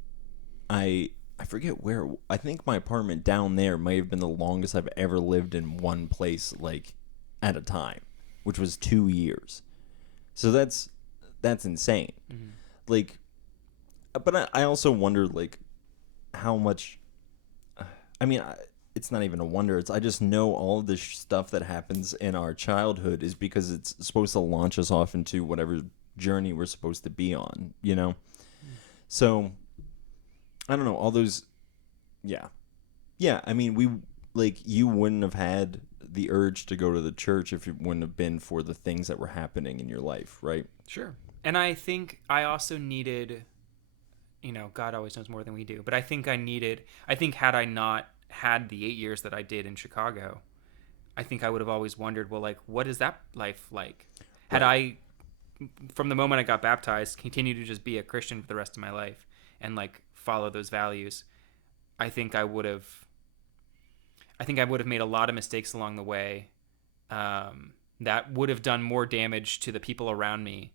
I forget where, I think my apartment down there may have been the longest I've ever lived in one place like at a time, which was 2 years. So that's insane. Like, but I also wonder like how much. I mean, it's not even a wonder. I just know all of this stuff that happens in our childhood is because it's supposed to launch us off into whatever journey we're supposed to be on. You know, so I don't know all those. Yeah. I mean, you wouldn't have had the urge to go to the church if it wouldn't have been for the things that were happening in your life, right? Sure. And I think I also needed, God always knows more than we do, but I think had I not had the 8 years that I did in Chicago, I think I would have always wondered, well, like, what is that life like? Had I, from the moment I got baptized, continued to just be a Christian for the rest of my life and like follow those values, I think I would have made a lot of mistakes along the way that would have done more damage to the people around me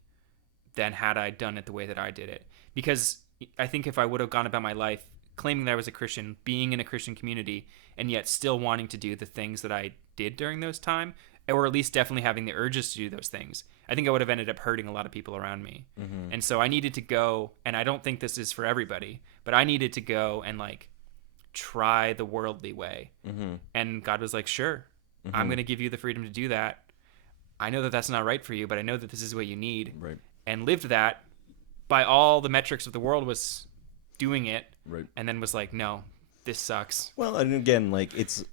than had I done it the way that I did it. Because I think if I would have gone about my life claiming that I was a Christian, being in a Christian community, and yet still wanting to do the things that I did during those time, or at least definitely having the urges to do those things, I think I would have ended up hurting a lot of people around me. And so I needed to go, and I don't think this is for everybody, but I needed to go and like try the worldly way. And God was like, sure, I'm going to give you the freedom to do that. I know that that's not right for you, but I know that this is what you need. Right. And lived that by all the metrics of the world, was doing it. Right. And then was like, no, this sucks. Well, and again, like is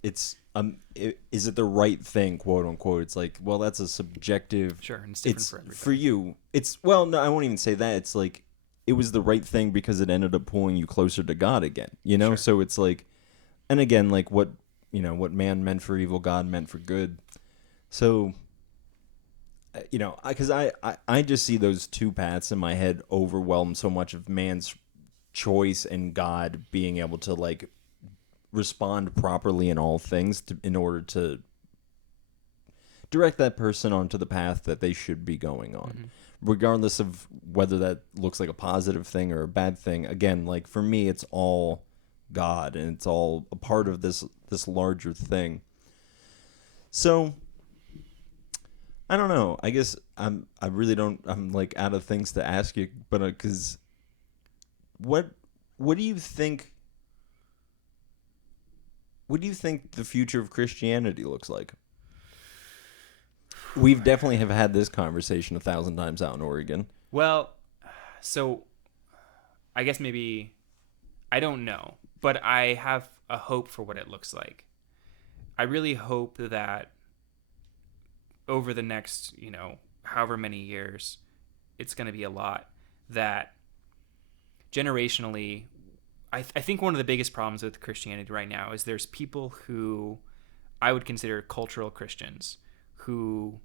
it the right thing, quote unquote? It's like, well, that's a subjective. Sure, and it's different for everybody. For you. No, I won't even say that. It's like it was the right thing because it ended up pulling you closer to God again. You know, Sure. So it's like, and again, like what man meant for evil, God meant for good. So, because I just see those two paths in my head overwhelm so much of man's choice and God being able to like respond properly in all things in order to direct that person onto the path that they should be going on, regardless of whether that looks like a positive thing or a bad thing. Again, like for me, it's all God and it's all a part of this larger thing. So I don't know. I guess I'm like out of things to ask you, but because what do you think? What do you think the future of Christianity looks like? We've definitely have had this conversation 1,000 times out in Oregon. Well, so I guess maybe I don't know, but I have a hope for what it looks like. I really hope that over the next, however many years, it's going to be a lot, that generationally, I think one of the biggest problems with Christianity right now is there's people who I would consider cultural Christians who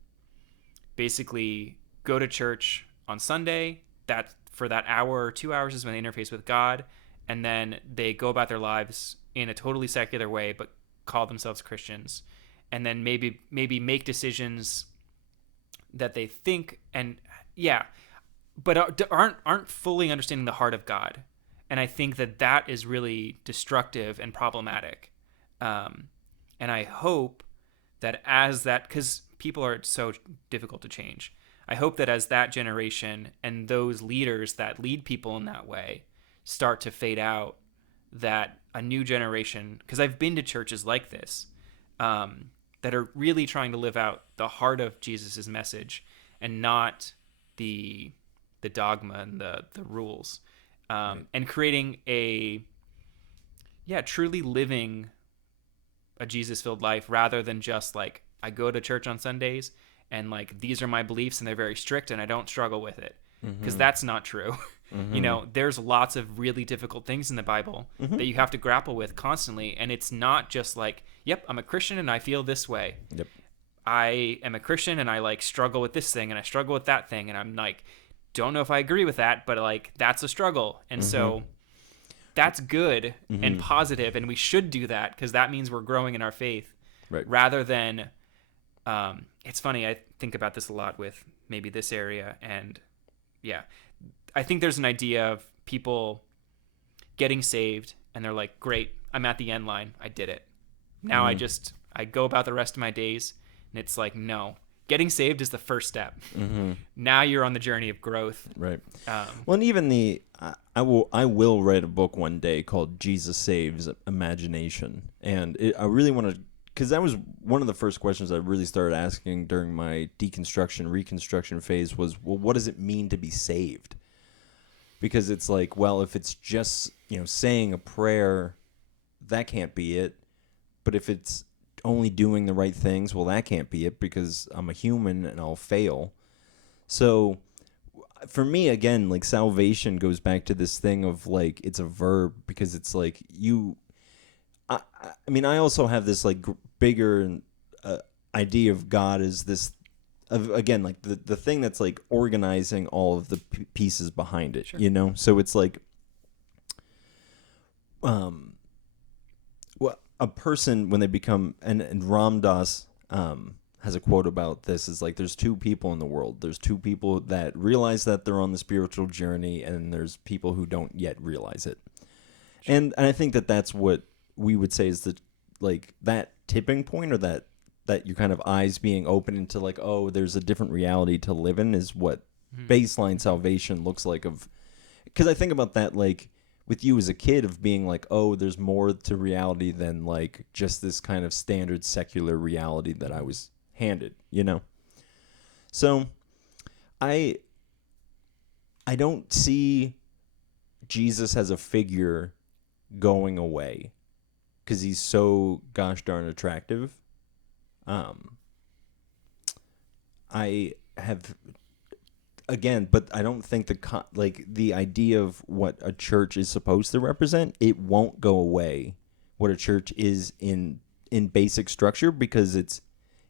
basically go to church on Sunday, that for that hour or 2 hours is when they interface with God, and then they go about their lives in a totally secular way but call themselves Christians, and then maybe make decisions that they think but aren't fully understanding the heart of God. And I think that is really destructive and problematic. And I hope that because people are so difficult to change, I hope that as that generation and those leaders that lead people in that way start to fade out, that a new generation, because I've been to churches like this, that are really trying to live out the heart of Jesus's message and not the dogma and the rules. And creating truly living a Jesus-filled life rather than just like, I go to church on Sundays and like, these are my beliefs and they're very strict and I don't struggle with it. Because that's not true. There's lots of really difficult things in the Bible that you have to grapple with constantly. And it's not just like, yep, I'm a Christian and I feel this way. Yep. I am a Christian and I like struggle with this thing and I struggle with that thing and I'm like, don't know if I agree with that, but like that's a struggle. And Mm-hmm. so that's good and Mm-hmm. positive, and we should do that because that means we're growing in our faith Right. rather than it's funny, I think about this a lot with maybe this area, and yeah, I think there's an idea of people getting saved and they're like, great, I'm at the end line, I did it, now Mm-hmm. I go about the rest of my days. And it's like, no, getting saved is the first step. Mm-hmm. Now you're on the journey of growth. Right. um, Well, and even I will write a book one day called Jesus Saves Imagination, and I really want to, because that was one of the first questions I really started asking during my deconstruction reconstruction phase was, well, what does it mean to be saved? Because it's like, well, if it's just saying a prayer, that can't be it. But if it's only doing the right things, well, that can't be it because I'm a human and I'll fail. So for me, again, like salvation goes back to this thing of like it's a verb because it's like I mean, I also have this like bigger idea of God as this of again like the thing that's like organizing all of the pieces behind it, Sure. So it's like um well, a person when they become and Ram Dass has a quote about this is like there's two people in the world. There's two people that realize that they're on the spiritual journey, and there's people who don't yet realize it. Sure. And I think that that's what we would say is the like that tipping point, or that your kind of eyes being open into like, oh, there's a different reality to live in, is what baseline salvation looks like. Of because I think about that like with you as a kid of being like, oh, there's more to reality than like just this kind of standard secular reality that I was handed. So I don't see Jesus as a figure going away because he's so gosh darn attractive. Um, I have again, but I don't think like the idea of what a church is supposed to represent, it won't go away. What a church is in basic structure, because it's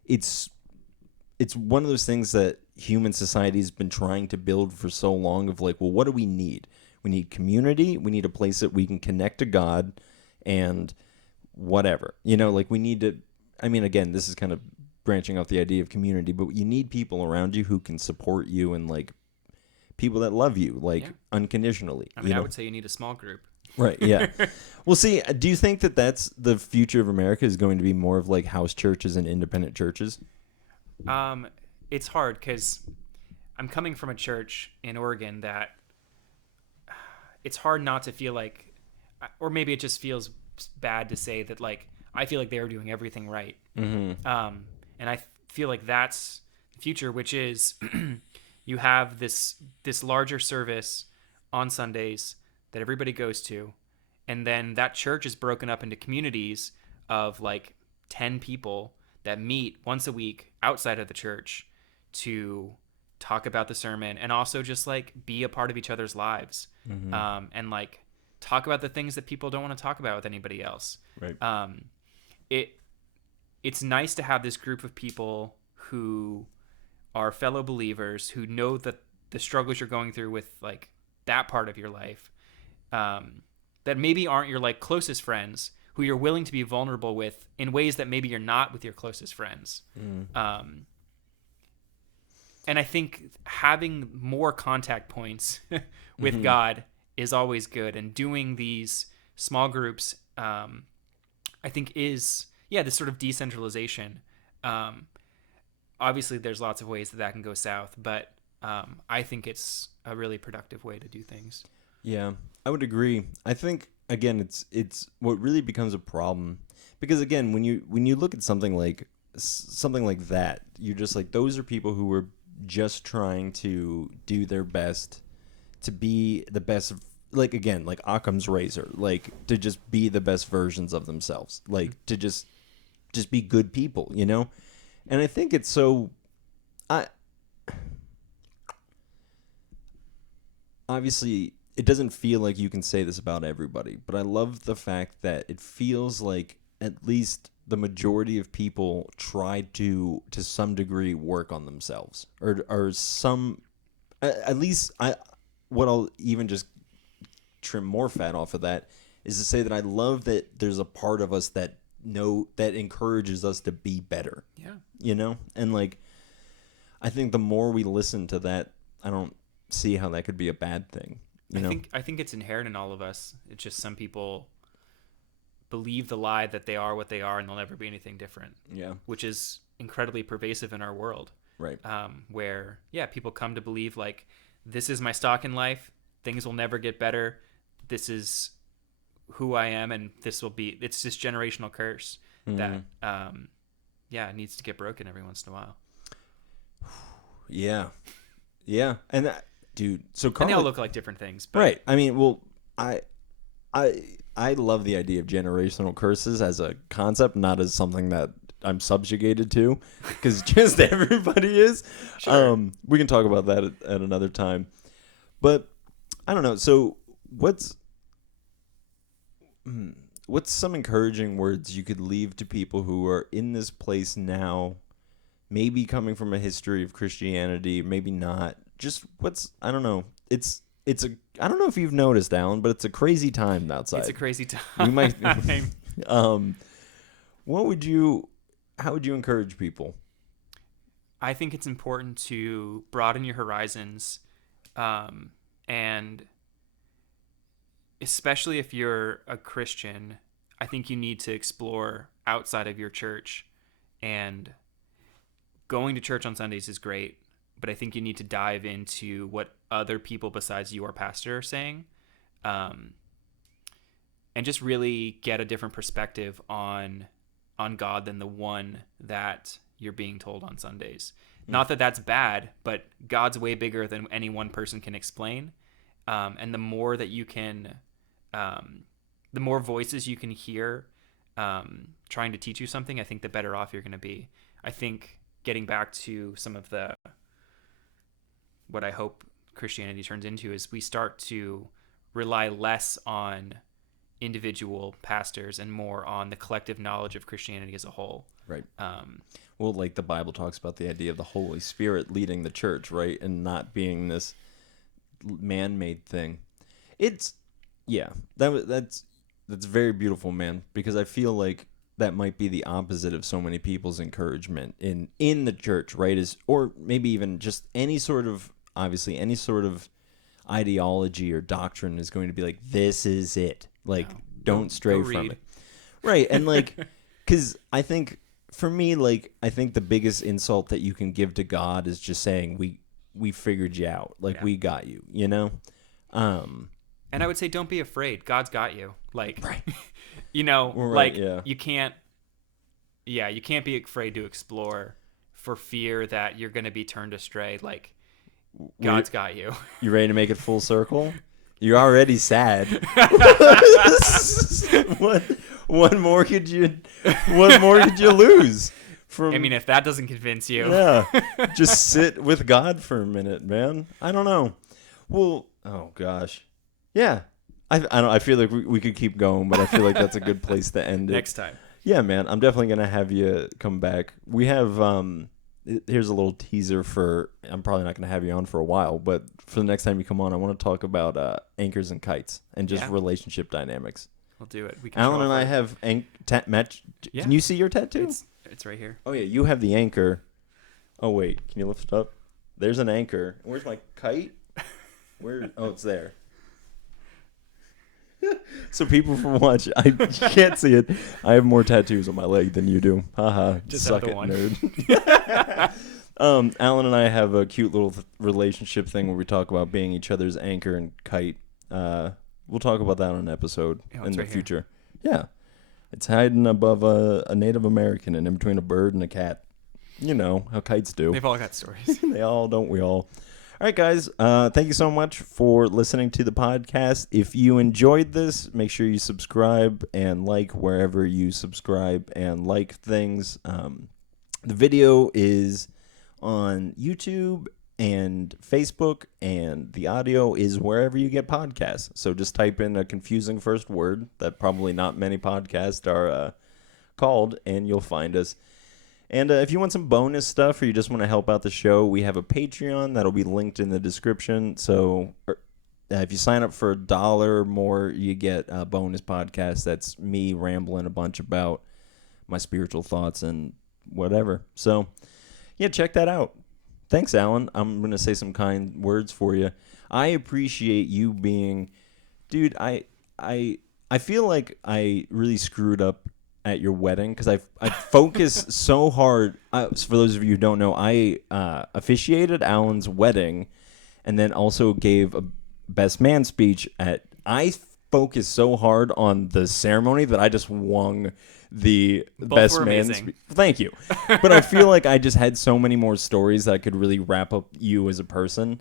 it's one of those things that human society has been trying to build for so long of like, well, what do we need? We need community. We need a place that we can connect to God and whatever. Like we need to, I mean, again, this is kind of branching off the idea of community, but you need people around you who can support you and like people that love you, like Yeah. unconditionally. I mean, I would say you need a small group. Right. Yeah. Well, see, do you think that that's the future of America is going to be more of like house churches and independent churches? It's hard because I'm coming from a church in Oregon that it's hard not to feel like, or maybe it just feels bad to say that like I feel like they were doing everything right. Mm-hmm. And I feel like that's the future, which is you have this larger service on Sundays that everybody goes to, and then that church is broken up into communities of like 10 people that meet once a week outside of the church to talk about the sermon and also just like be a part of each other's lives, Mm-hmm. and like talk about the things that people don't want to talk about with anybody else. Right. It's nice to have this group of people who are fellow believers who know that the struggles you're going through with like that part of your life, that maybe aren't your like closest friends, who you're willing to be vulnerable with in ways that maybe you're not with your closest friends. And I think having more contact points with God is always good, and doing these small groups, I think is this sort of decentralization. Obviously, there's lots of ways that can go south, but I think it's a really productive way to do things. Yeah, I would agree. I think again, it's what really becomes a problem because again, when you look at something like that, you're just like, those are people who are just trying to do their best to be the best. Like again, like Occam's razor, like to just be the best versions of themselves, like to just be good people. And I think it's so. I obviously it doesn't feel like you can say this about everybody, but I love the fact that it feels like at least the majority of people try to some degree work on themselves, or some, at least what I'll even just trim more fat off of that is to say that I love that there's a part of us that encourages us to be better. Yeah. And like, I think the more we listen to that, I don't see how that could be a bad thing. I think it's inherent in all of us. It's just some people believe the lie that they are what they are and they'll never be anything different. Yeah. Which is incredibly pervasive in our world. Right. Where people come to believe like, this is my stock in life. Things will never get better. This is who I am, and it's this generational curse that it needs to get broken every once in a while. Yeah. And dude, so and they all look like different things, but right. I mean, well, I love the idea of generational curses as a concept, not as something that I'm subjugated to, because just everybody is. Sure. We can talk about that at another time, but I don't know. So what's some encouraging words you could leave to people who are in this place now, maybe coming from a history of Christianity, maybe not? Just I don't know. I don't know if you've noticed, Alan, but it's a crazy time outside. It's a crazy time. We might. How would you encourage people? I think it's important to broaden your horizons, and especially if you're a Christian, I think you need to explore outside of your church. And going to church on Sundays is great, but I think you need to dive into what other people besides your pastor are saying, and just really get a different perspective on God than the one that you're being told on Sundays. Not that that's bad, but God's way bigger than any one person can explain. And the more that you can, the more voices you can hear trying to teach you something, I think the better off you're going to be. I think getting back to some of what I hope Christianity turns into is we start to rely less on individual pastors and more on the collective knowledge of Christianity as a whole. Right. Well, like the Bible talks about the idea of the Holy Spirit leading the church, right? And not being this man-made thing. That's very beautiful, man, because I feel like that might be the opposite of so many people's encouragement in the church, right? Or maybe even just any sort of ideology or doctrine is going to be like, this is it. Like, don't stray from it. Right. And like, because I think for me, like, I think the biggest insult that you can give to God is just saying, we figured you out. Like, we got you, And I would say, don't be afraid. God's got you. Like, right. You can't be afraid to explore for fear that you're going to be turned astray. Like, God's got you. You ready to make it full circle? You're already sad. What more could you lose? I mean, if that doesn't convince you. Yeah. Just sit with God for a minute, man. I don't know. Well, oh gosh. Yeah. I feel like we could keep going, but I feel like that's a good place to end it. Next time. Yeah, man. I'm definitely going to have you come back. We have here's a little teaser I'm probably not going to have you on for a while, but for the next time you come on, I want to talk about anchors and kites and just relationship dynamics. We'll do it. Alan and I have match. Yeah. Can you see your tattoo? It's right here. Oh yeah, you have the anchor. Oh wait, can you lift it up? There's an anchor. Where's my kite? Where? Oh, it's there. So people from watch, I can't see it. I have more tattoos on my leg than you do. Haha. Just suck have the it, one. Nerd. Alan and I have a cute little relationship thing where we talk about being each other's anchor and kite. We'll talk about that on an episode in the future. Yeah. It's hiding above a Native American and in between a bird and a cat. You know how kites do. They've all got stories. They all, don't we all? All right, guys. Thank you so much for listening to the podcast. If you enjoyed this, make sure you subscribe and like wherever you subscribe and like things. The video is on YouTube and Facebook, and the audio is wherever you get podcasts. So just type in a confusing first word that probably not many podcasts are called, and you'll find us. And if you want some bonus stuff or you just want to help out the show, we have a Patreon that'll be linked in the description. So if you sign up for $1 or more, you get a bonus podcast. That's me rambling a bunch about my spiritual thoughts and whatever. So, yeah, check that out. Thanks, Alan. I'm going to say some kind words for you. I appreciate you being... Dude, I feel like I really screwed up at your wedding because I focused so hard. For those of you who don't know, I officiated Alan's wedding and then also gave a best man speech I focused so hard on the ceremony that I just won the Both best were man amazing. Thank you. But I feel like I just had so many more stories that I could really wrap up you as a person.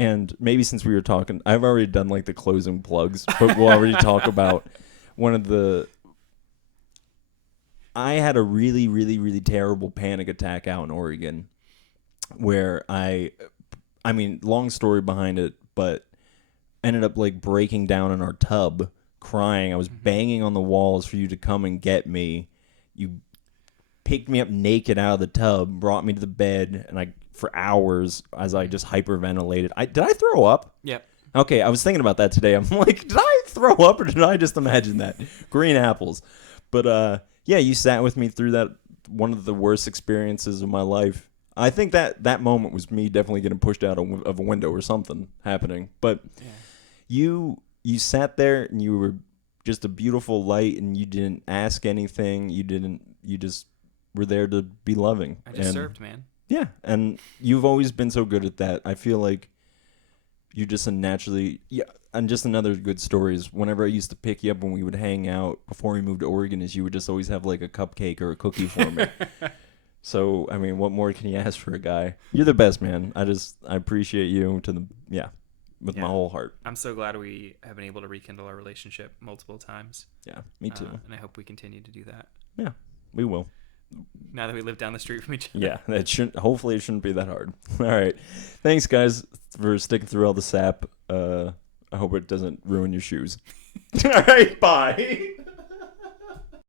And maybe since we were talking, I've already done like the closing plugs, but we'll already talk about one of the... I had a really, really, really terrible panic attack out in Oregon where I mean, long story behind it, but ended up like breaking down in our tub, crying. I was banging on the walls for you to come and get me. You picked me up naked out of the tub, brought me to the bed, and for hours as I just hyperventilated. Did I throw up? Yep. Okay, I was thinking about that today. I'm like, did I throw up or did I just imagine that? Green apples. But yeah, you sat with me through that, one of the worst experiences of my life. I think that moment was me definitely getting pushed out of a window or something happening. But you sat there and you were just a beautiful light and you didn't ask anything. You just were there to be loving. I just served, man. Yeah, and you've always been so good at that. I feel like you're just and just another good story is whenever I used to pick you up when we would hang out before we moved to Oregon is you would just always have like a cupcake or a cookie for me. So, I mean, what more can you ask for a guy? You're the best, man. I appreciate you with my whole heart. I'm so glad we have been able to rekindle our relationship multiple times. Yeah, me too. And I hope we continue to do that. Yeah, we will. Now that we live down the street from each other. Yeah, hopefully it shouldn't be that hard. All right. Thanks, guys, for sticking through all the sap. I hope it doesn't ruin your shoes. All right, bye.